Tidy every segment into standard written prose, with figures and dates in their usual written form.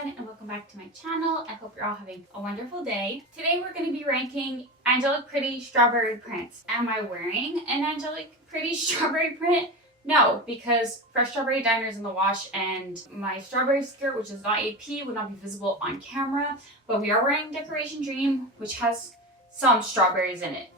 everyone, and welcome back to my channel. I hope you're all having a wonderful day. Today we're going to be ranking Angelic Pretty Strawberry prints. Am I wearing an Angelic Pretty Strawberry print? No, because fresh strawberry diner is in the wash and my strawberry skirt, which is not AP, would not be visible on camera. But we are wearing Decoration Dream, which has some strawberries in it.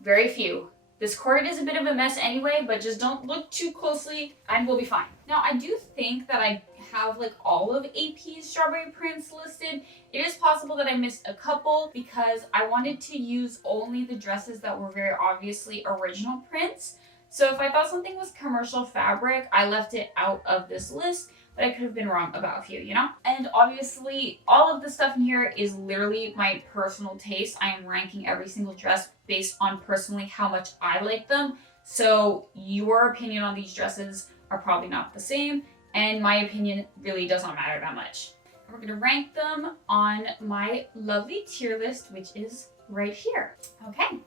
Very few. This cord is a bit of a mess anyway, but just don't look too closely and we'll be fine. Now, I do think that I have like all of AP's strawberry prints listed. It is possible that I missed a couple because I wanted to use only the dresses that were very obviously original prints. So if I thought something was commercial fabric, I left it out of this list, but I could have been wrong about a few, you know? And obviously, all of the stuff in here is literally my personal taste. I am ranking every single dress based on personally how much I like them. So your opinion on these dresses are probably not the same, and my opinion really does not matter that much. And we're gonna rank them on my lovely tier list, which is right here. Okay,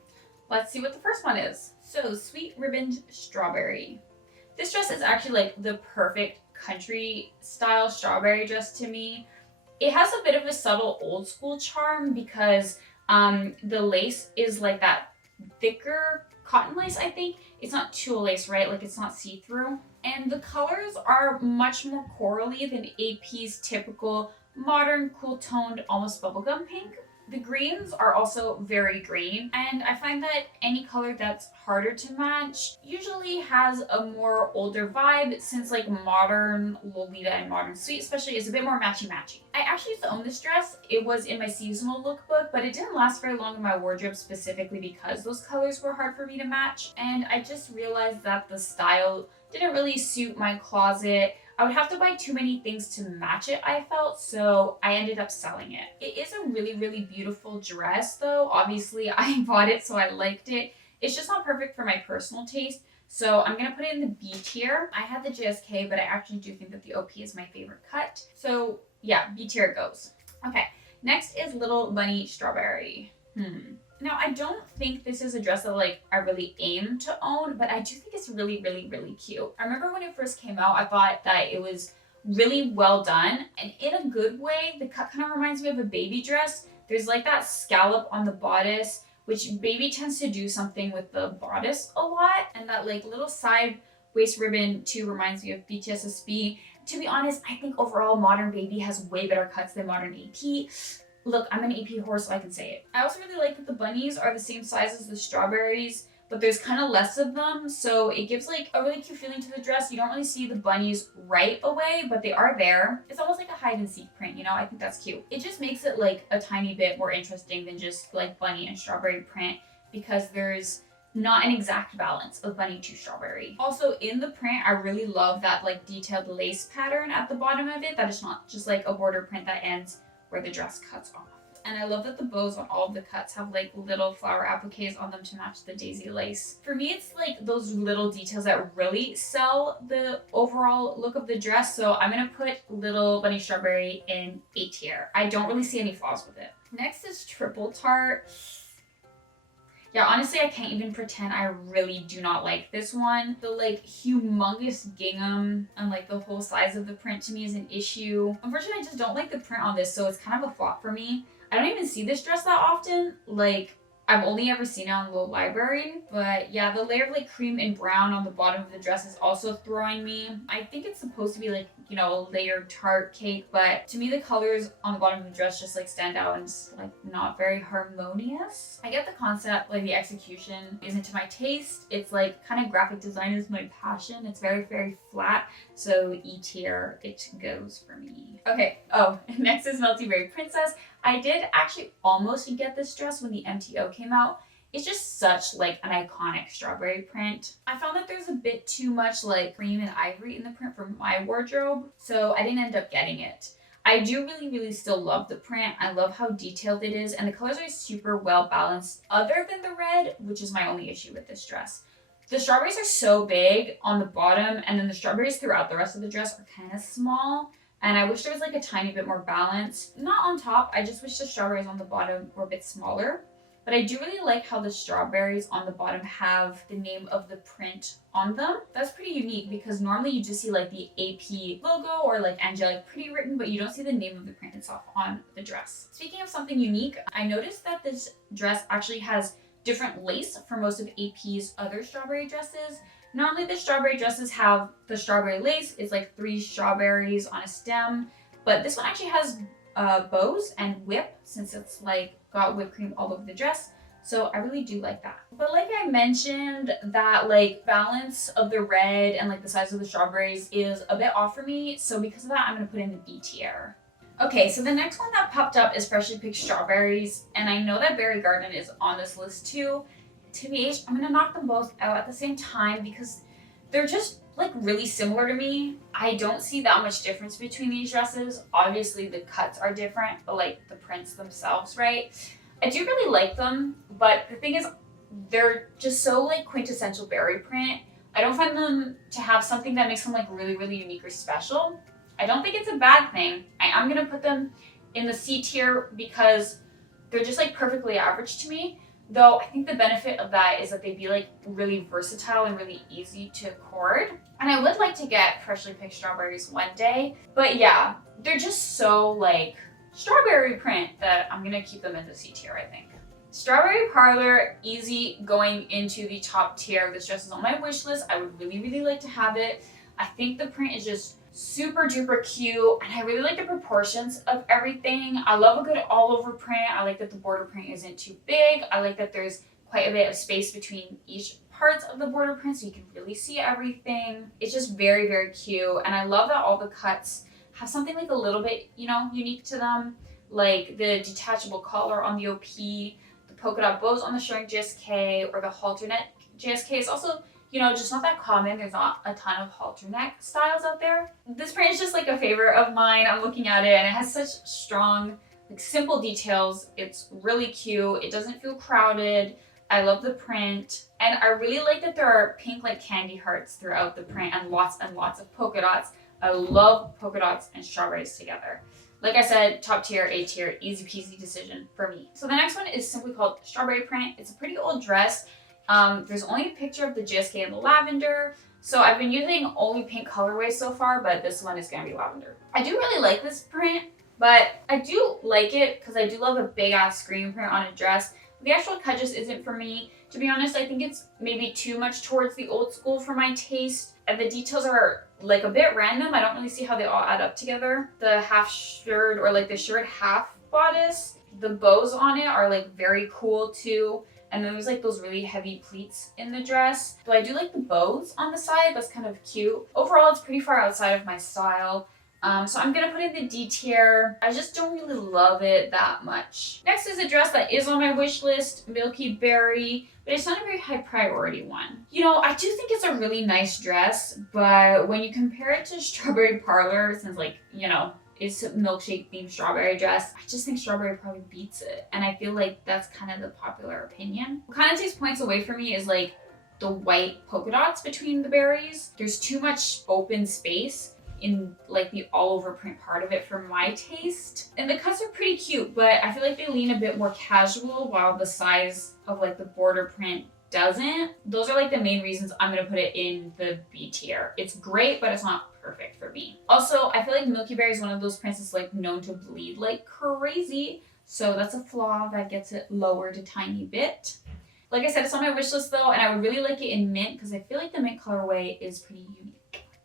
let's see what the first one is. So, Sweet Ribboned Strawberry. This dress is actually like the perfect country style strawberry dress to me. It has a bit of a subtle old school charm because the lace is like that thicker cotton lace, I think. It's not tulle lace, right? Like it's not see-through. And the colors are much more corally than AP's typical modern, cool-toned, almost bubblegum pink. The greens are also very green, and I find that any color that's harder to match usually has a more older vibe, since like modern Lolita and modern Sweet especially is a bit more matchy-matchy. I actually used to own this dress. It was in my seasonal lookbook, but it didn't last very long in my wardrobe specifically because those colors were hard for me to match, and I just realized that the style didn't really suit my closet. I would have to buy too many things to match it, I felt, so I ended up selling it. It is a really, really beautiful dress, though. Obviously, I bought it, so I liked it. It's just not perfect for my personal taste, so I'm going to put it in the B tier. I had the JSK, but I actually do think that the OP is my favorite cut. So, yeah, B tier it goes. Okay, next is Little Bunny Strawberry. Now, I don't think this is a dress that like I really aim to own, but I do think it's really, really, really cute. I remember when it first came out, I thought that it was really well done, and in a good way. The cut kind of reminds me of a baby dress. There's like that scallop on the bodice, which baby tends to do something with the bodice a lot, and that like little side waist ribbon too reminds me of BTSSB. To be honest, I think overall modern baby has way better cuts than modern AP. Look, I'm an AP whore, so I can say it. I also really like that the bunnies are the same size as the strawberries, but there's kind of less of them, so it gives like a really cute feeling to the dress. You don't really see the bunnies right away, but they are there. It's almost like a hide and seek print, you know? I think that's cute. It just makes it like a tiny bit more interesting than just like bunny and strawberry print because there's not an exact balance of bunny to strawberry. Also, in the print, I really love that like detailed lace pattern at the bottom of it. That is not just like a border print that ends where the dress cuts off. And I love that the bows on all of the cuts have like little flower appliques on them to match the daisy lace. For me, it's like those little details that really sell the overall look of the dress. So I'm gonna put Little Bunny Strawberry in A tier. I don't really see any flaws with it. Next is Triple Tart. Yeah, honestly, I can't even pretend I really do not like this one. The like humongous gingham and like the whole size of the print to me is an issue. Unfortunately, I just don't like the print on this, so it's kind of a flop for me. I don't even see this dress that often. Like, I've only ever seen it on Little Library. But yeah, the layer of like cream and brown on the bottom of the dress is also throwing me. I think it's supposed to be like, you know, a layered tart cake, but to me the colors on the bottom of the dress just like stand out and it's like not very harmonious. I get the concept, like the execution isn't to my taste. It's like kind of graphic design is my passion. It's very, very flat. So E tier it goes for me. Okay, oh, next is Milky Berry Princess. I did actually almost get this dress when the MTO came out. It's just such like an iconic strawberry print. I found that there's a bit too much like cream and ivory in the print for my wardrobe, so I didn't end up getting it. I do really, really still love the print. I love how detailed it is, and the colors are super well balanced other than the red, which is my only issue with this dress. The strawberries are so big on the bottom, and then the strawberries throughout the rest of the dress are kind of small. And I wish there was like a tiny bit more balance. Not on top, I just wish the strawberries on the bottom were a bit smaller. but I do really like how the strawberries on the bottom have the name of the print on them. That's pretty unique because normally you just see like the AP logo or like Angelic Pretty written, but you don't see the name of the print itself on the dress. Speaking of something unique, I noticed that this dress actually has different lace for most of AP's other strawberry dresses. Normally the strawberry dresses have the strawberry lace. It's like 3 strawberries on a stem, but this one actually has bows and whip, since it's like got whipped cream all over the dress. So I really do like that. But like I mentioned, that like balance of the red and like the size of the strawberries is a bit off for me. So because of that, I'm gonna put in the B tier. Okay, so the next one that popped up is freshly picked strawberries. And I know that Berry Garden is on this list too. TBH, I'm gonna knock them both out at the same time because they're just like really similar to me. I don't see that much difference between these dresses. Obviously the cuts are different, but like the prints themselves, right? I do really like them, but the thing is they're just so like quintessential berry print. I don't find them to have something that makes them like really, really unique or special. I don't think it's a bad thing. I am gonna put them in the C tier because they're just like perfectly average to me. Though I think the benefit of that is that they'd be like really versatile and really easy to cord. And I would like to get freshly picked strawberries one day. But yeah, they're just so like strawberry print that I'm gonna keep them in the C tier, I think. Strawberry Parlor, easy going into the top tier. This dress is on my wish list. I would really, really like to have it. I think the print is just super duper cute, and I really like the proportions of everything. I love a good all over print. I like that the border print isn't too big. I like that there's quite a bit of space between each parts of the border print so you can really see everything. It's just very, very cute, and I love that all the cuts have something like a little bit, you know, unique to them, like the detachable collar on the OP, the polka dot bows on the shrunk JSK, or the halter neck JSK is also, you know, just not that common. There's not a ton of halter neck styles out there. This print is just like a favorite of mine. I'm looking at it and it has such strong, like simple details. It's really cute. It doesn't feel crowded. I love the print. And I really like that there are pink like candy hearts throughout the print and lots of polka dots. I love polka dots and strawberries together. Like I said, top tier, A tier, easy peasy decision for me. So the next one is simply called Strawberry Print. It's a pretty old dress. There's only a picture of the JSK in the lavender. So I've been using only pink colorways so far, but this one is gonna be lavender. I do really like this print, but I do like it because I do love a big ass screen print on a dress. The actual cut just isn't for me. To be honest, I think it's maybe too much towards the old school for my taste. And the details are like a bit random. I don't really see how they all add up together. The half shirt or like the shirt half bodice, the bows on it are like very cool too. And then there's like those really heavy pleats in the dress. But I do like the bows on the side. That's kind of cute. Overall, it's pretty far outside of my style. So I'm gonna put in the D tier. I just don't really love it that much. Next is a dress that is on my wish list, Milky Berry, but it's not a very high priority one. You know, I do think it's a really nice dress, but when you compare it to Strawberry Parlor, since like, you know, it's a milkshake themed strawberry dress, I just think Strawberry probably beats it. And I feel like that's kind of the popular opinion. What kind of takes points away from me is like the white polka dots between the berries. There's too much open space in like the all over print part of it for my taste. And the cuts are pretty cute, but I feel like they lean a bit more casual while the size of like the border print doesn't. Those are like the main reasons I'm gonna put it in the B tier. It's great, but it's not perfect for me. Also, I feel like Milky Berry is one of those prints that's like known to bleed like crazy. So that's a flaw that gets it lowered a tiny bit. Like I said, it's on my wish list though, and I would really like it in mint because I feel like the mint colorway is pretty unique.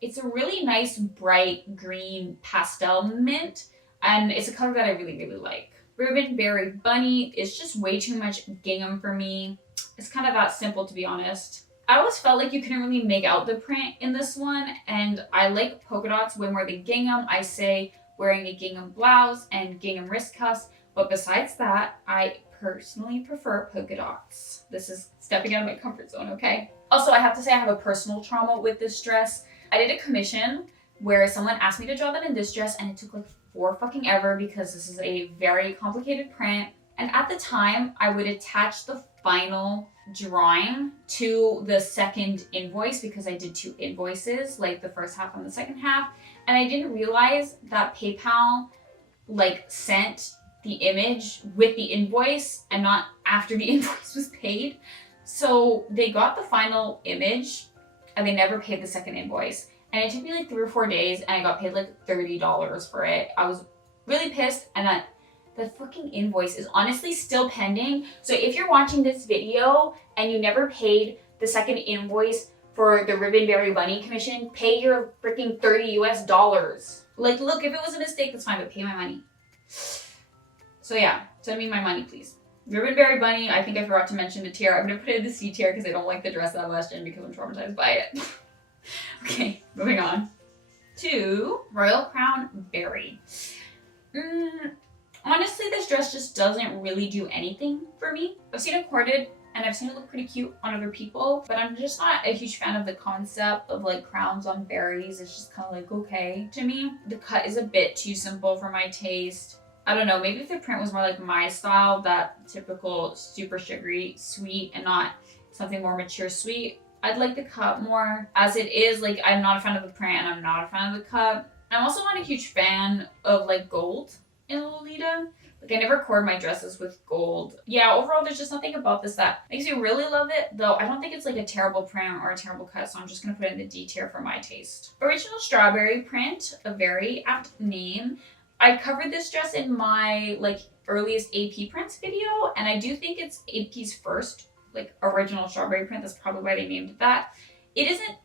It's a really nice bright green pastel mint, and it's a color that I really, really like. Reuben Berry Bunny is just way too much gingham for me. It's kind of that simple, to be honest. I always felt like you couldn't really make out the print in this one, and I like polka dots way more than gingham. I say wearing a gingham blouse and gingham wrist cuffs, but besides that, I personally prefer polka dots. This is stepping out of my comfort zone, okay? Also, I have to say I have a personal trauma with this dress. I did a commission where someone asked me to draw them in this dress, and it took like forever because this is a very complicated print. And at the time, I would attach the final drawing to the second invoice because I did 2 invoices, like the first half and the second half. And I didn't realize that PayPal like sent the image with the invoice and not after the invoice was paid. So they got the final image and they never paid the second invoice. And it took me like 3 or 4 days and I got paid like $30 for it. I was really pissed, and that the fucking invoice is honestly still pending. So if you're watching this video and you never paid the second invoice for the Reuben Berry bunny commission, pay your freaking $30 US. Like, look, if it was a mistake, that's fine, but pay my money. So yeah, send me my money, please. Reuben Berry bunny, I think I forgot to mention the tier. I'm gonna put it in the C tier because I don't like the dress that much and because I'm traumatized by it. Okay, moving on to Royal Crown Berry. Honestly, this dress just doesn't really do anything for me. I've seen it corded and I've seen it look pretty cute on other people, but I'm just not a huge fan of the concept of like crowns on berries. It's just kind of like, okay. To me, the cut is a bit too simple for my taste. I don't know, maybe if the print was more like my style, that typical super sugary sweet and not something more mature sweet, I'd like the cut more. As it is, like, I'm not a fan of the print and I'm not a fan of the cut. I'm also not a huge fan of like gold in Lolita. Like, I never cord my dresses with gold. Yeah, overall, there's just nothing about this that makes me really love it, though I don't think it's like a terrible print or a terrible cut, so I'm just gonna put it in the D tier for my taste. Original Strawberry print, a very apt name. I covered this dress in my like earliest AP prints video, and I do think it's AP's first like original strawberry print. That's probably why they named it that. It isn't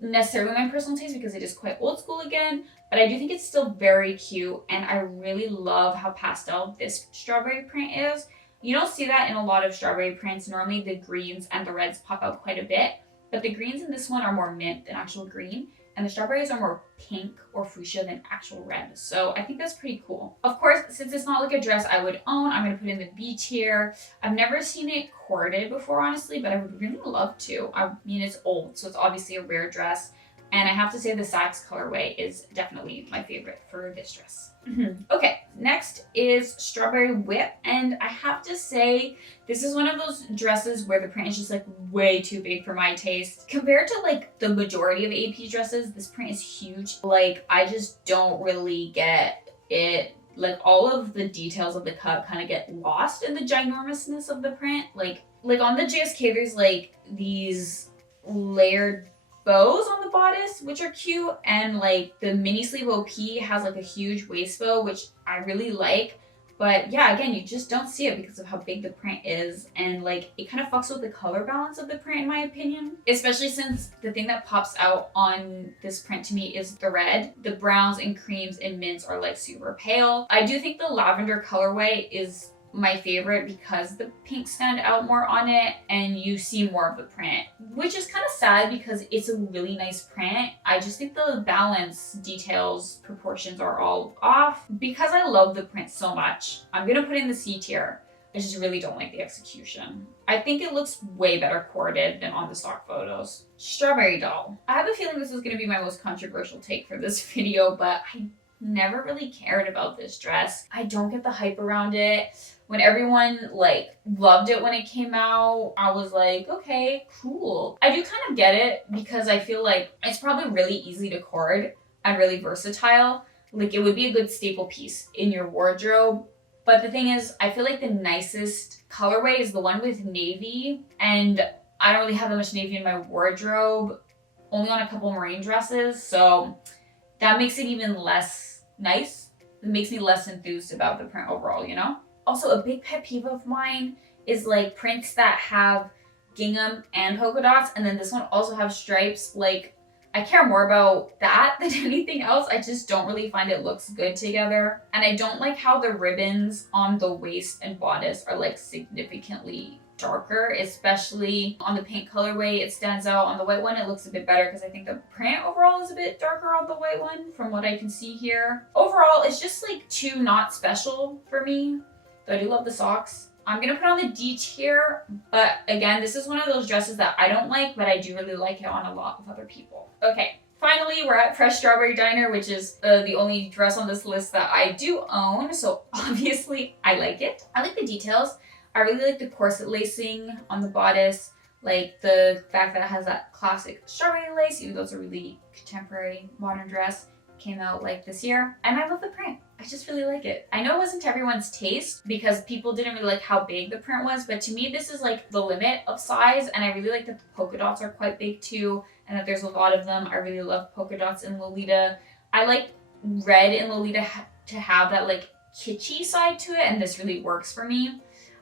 necessarily my personal taste because it is quite old school again, but I do think it's still very cute, and I really love how pastel this strawberry print is. You don't see that in a lot of strawberry prints. Normally the greens and the reds pop out quite a bit, but the greens in this one are more mint than actual green, and the strawberries are more pink or fuchsia than actual red. So I think that's pretty cool. Of course, since it's not like a dress I would own, I'm gonna put it in the B tier. I've never seen it corded before, honestly, but I would really love to. I mean, it's old, so it's obviously a rare dress. And I have to say the Saks colorway is definitely my favorite for this dress. Okay, next is Strawberry Whip. And I have to say, this is one of those dresses where the print is just like way too big for my taste. Compared to like the majority of AP dresses, this print is huge. Like, I just don't really get it. Like, all of the details of the cut kind of get lost in the ginormousness of the print. Like on the JSK, there's like these layered bows on the bodice, which are cute, and like the mini sleeve OP has like a huge waist bow, which I really like. But yeah, again, you just don't see it because of how big the print is, and like it kind of fucks with the color balance of the print in my opinion, especially since the thing that pops out on this print to me is the red. The browns and creams and mints are like super pale. I do think the lavender colorway is my favorite because the pinks stand out more on it and you see more of the print, which is kind of sad because it's a really nice print. I just think the balance, details, proportions are all off. Because I love the print so much, I'm gonna put it in the C tier. I just really don't like the execution. I think it looks way better corded than on the stock photos. Strawberry Doll. I have a feeling this is gonna be my most controversial take for this video, but I never really cared about this dress. I don't get the hype around it. When everyone like loved it when it came out, I was like, okay, cool. I do kind of get it because I feel like it's probably really easy to cord and really versatile. Like, it would be a good staple piece in your wardrobe. But the thing is, I feel like the nicest colorway is the one with navy, and I don't really have that much navy in my wardrobe, only on a couple marine dresses, so that makes it even less nice. It makes me less enthused about the print overall, you know? Also, a big pet peeve of mine is like prints that have gingham and polka dots, and then this one also have stripes. Like, I care more about that than anything else. I just don't really find it looks good together. And I don't like how the ribbons on the waist and bodice are like significantly darker, especially on the pink colorway. It stands out. On the white one, it looks a bit better because I think the print overall is a bit darker on the white one from what I can see here. Overall, it's just like too not special for me. Though I do love the socks. I'm gonna put on the D tier, but again, this is one of those dresses that I don't like, but I do really like it on a lot of other people. Okay, finally, we're at Fresh Strawberry Diner, which is the only dress on this list that I do own, so obviously I like it. I like the details. I really like the corset lacing on the bodice, like the fact that it has that classic strawberry lace, even though it's a really contemporary modern dress. Came out like this year, and I love the print. I just really like it. I know it wasn't to everyone's taste because people didn't really like how big the print was, but to me this is like the limit of size, and I really like that the polka dots are quite big too, and that there's a lot of them. I really love polka dots in Lolita. I like red in Lolita to have that like kitschy side to it, and this really works for me.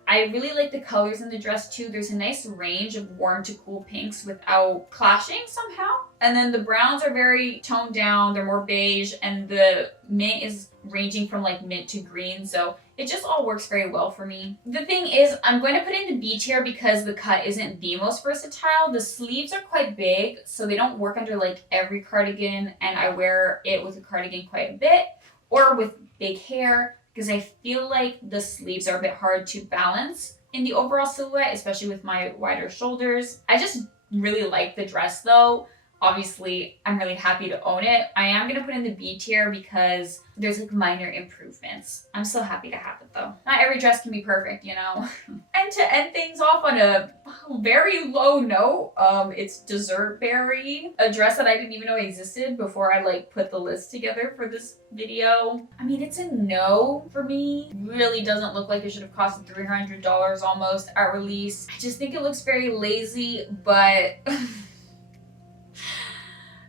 I really like the colors in the dress too. There's a nice range of warm to cool pinks without clashing somehow. And then the browns are very toned down, they're more beige, and the mint is ranging from like mint to green, so it just all works very well for me. The thing is, I'm going to put it in the B tier because the cut isn't the most versatile. The sleeves are quite big, so they don't work under like every cardigan, and I wear it with a cardigan quite a bit, or with big hair, because I feel like the sleeves are a bit hard to balance in the overall silhouette, especially with my wider shoulders. I just really like the dress though. Obviously, I'm really happy to own it. I am gonna put in the B tier because there's like minor improvements. I'm so happy to have it though. Not every dress can be perfect, you know? And to end things off on a very low note, it's Dessert Berry, a dress that I didn't even know existed before I like put the list together for this video. I mean, it's a no for me. Really doesn't look like it should have cost $300 almost at release. I just think it looks very lazy, but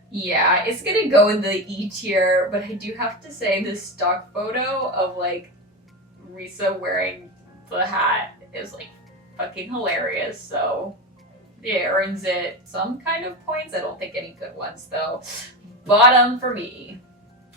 yeah, it's gonna go in the E tier, but I do have to say this stock photo of like Risa wearing the hat is like fucking hilarious, so yeah, it earns it some kind of points. I don't think any good ones though. Bottom for me.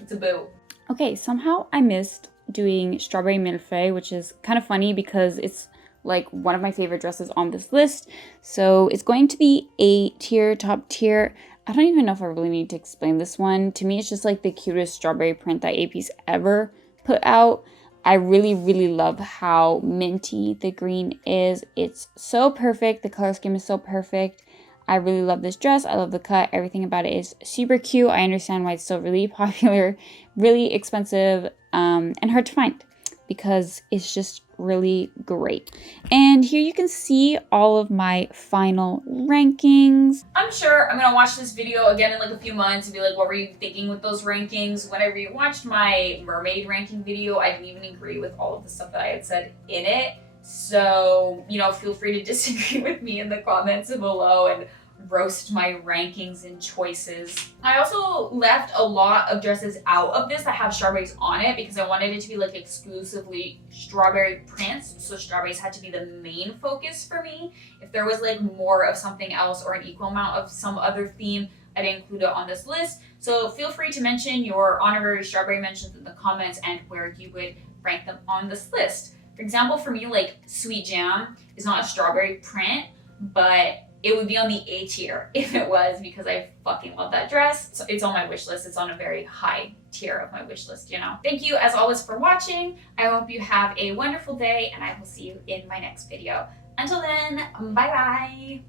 It's a boo. Okay, somehow I missed doing Strawberry Milky, which is kind of funny because it's like one of my favorite dresses on this list. So it's going to be A tier, top tier. I don't even know if I really need to explain this one. To me, it's just like the cutest strawberry print that AP's ever put out. I really, really love how minty the green is. It's so perfect. The color scheme is so perfect. I really love this dress. I love the cut. Everything about it is super cute. I understand why it's still really popular, really expensive, and hard to find because it's just really great. And here you can see all of my final rankings. I'm sure I'm gonna watch this video again in like a few months and be like, what were you thinking with those rankings? When I rewatched my mermaid ranking video, I didn't even agree with all of the stuff that I had said in it. So, you know, feel free to disagree with me in the comments below and roast my rankings and choices. I also left a lot of dresses out of this that have strawberries on it because I wanted it to be like exclusively strawberry prints, so strawberries had to be the main focus for me. If there was like more of something else or an equal amount of some other theme, I'd include it on this list. So feel free to mention your honorary strawberry mentions in the comments and where you would rank them on this list. For example, for me, like Sweet Jam is not a strawberry print, but it would be on the A tier if it was, because I fucking love that dress. So it's on my wish list. It's on a very high tier of my wish list, you know. Thank you as always for watching. I hope you have a wonderful day and I will see you in my next video. Until then, bye bye.